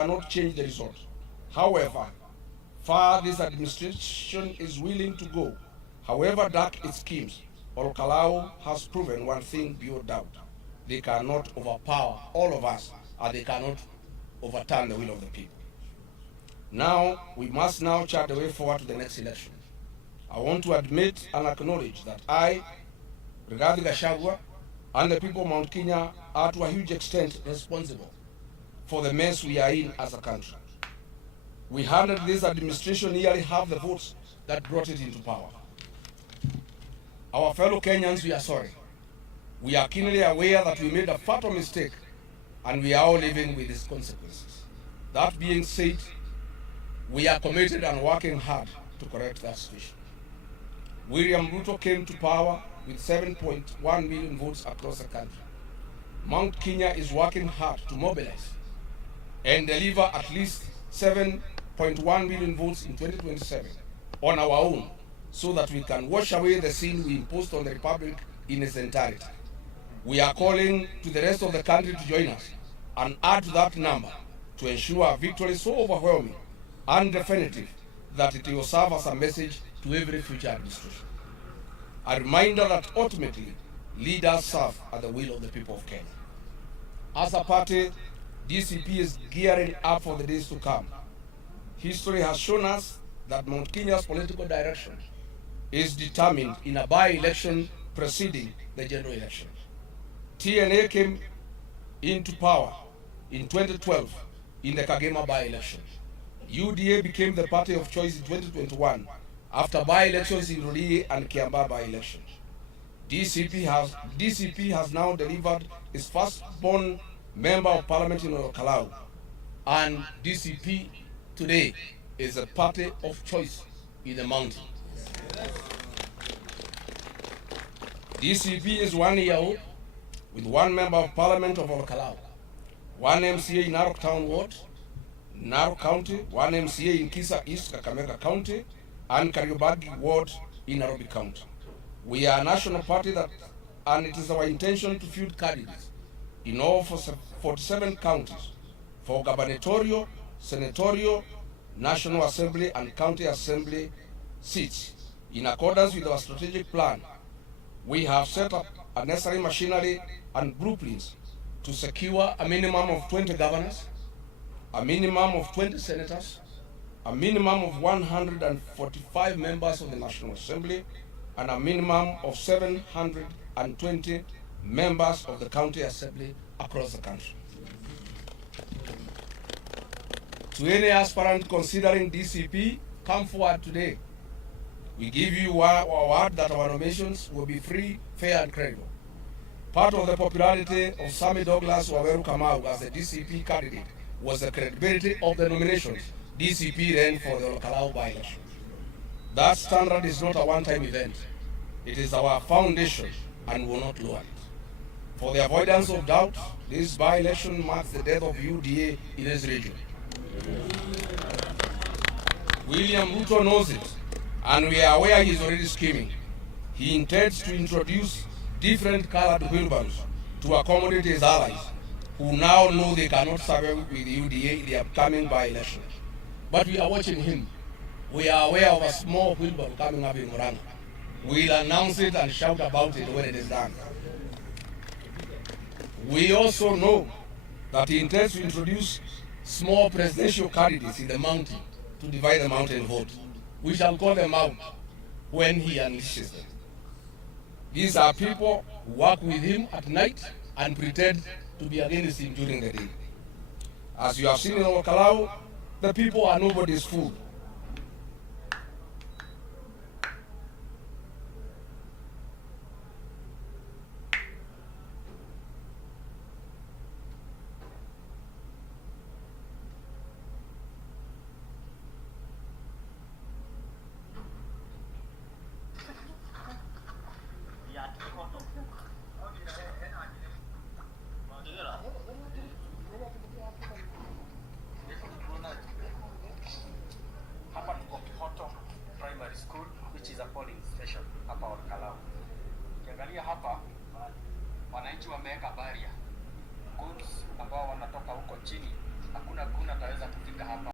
cannot change the result. However, far this administration is willing to go, however dark its schemes, OLKALAU has proven one thing beyond doubt. They cannot overpower all of us, and they cannot overturn the will of the people. Now, we must now chart the way forward to the next election. I want to admit and acknowledge that I, regarding Gachagua, and the people of Mount Kenya are to a huge extent responsible for the mess we are in as a country. We handed this administration nearly half the votes that brought it into power. Our fellow Kenyans, we are sorry. We are keenly aware that we made a fatal mistake, and we are all living with its consequences. That being said, we are committed and working hard to correct that situation. William Ruto came to power with 7.1 million votes across the country. Mount Kenya is working hard to mobilize and deliver at least 7.1 million votes in 2027 on our own, so that we can wash away the sin we imposed on the Republic in its entirety. We are calling to the rest of the country to join us and add to that number to ensure a victory so overwhelming and definitive that it will serve as a message to every future administration. A reminder that ultimately leaders serve at the will of the people of Kenya. As a party, DCP is gearing up for the days to come. History has shown us that Mount Kenya's political direction is determined in a by-election preceding the general election. TNA came into power in 2012 in the Kagema by-election. UDA became the party of choice in 2021 after by-elections in Rurii and Kiambaa by-elections. DCP has now delivered its first-born member of parliament in OLKALAU, and DCP today is a party of choice in the mountain. DCP is 1 year old with one member of parliament of OLKALAU, one MCA in Narok Town Ward, Narok County, one MCA in Kisa East, Kakamega County, and Kariobangi Ward in Nairobi County. We are a national party and it is our intention to field candidates in all 47 counties for gubernatorial, senatorial, National Assembly, and County Assembly seats. In accordance with our strategic plan, we have set up a necessary machinery and blueprints to secure a minimum of 20 governors, a minimum of 20 senators, a minimum of 145 members of the National Assembly, and a minimum of 720 members of the County Assembly across the country. To any aspirant considering DCP, come forward today. We give you our word that our nominations will be free, fair, and credible. Part of the popularity of Sammy Douglas Waweru Kamau as the DCP candidate was the credibility of the nominations DCP ran for the OLKALAU by-election. That standard is not a one-time event. It is our foundation and will not lower it. For the avoidance of doubt, this by-election marks the death of UDA in this region. William Ruto knows it, and we are aware he is already scheming. He intends to introduce different colored wheelbarrows to accommodate his allies, who now know they cannot survive with UDA in the upcoming by-election. But we are watching him. We are aware of a small wheelbarrow coming up in Murang'a. We'll announce it and shout about it when it is done. We also know that he intends to introduce small presidential candidates in the mountain to divide the mountain vote. We shall call them out when he unleashes them. These are people who work with him at night and pretend to be against him during the day. As you have seen in OLKALAU, the people are nobody's fool.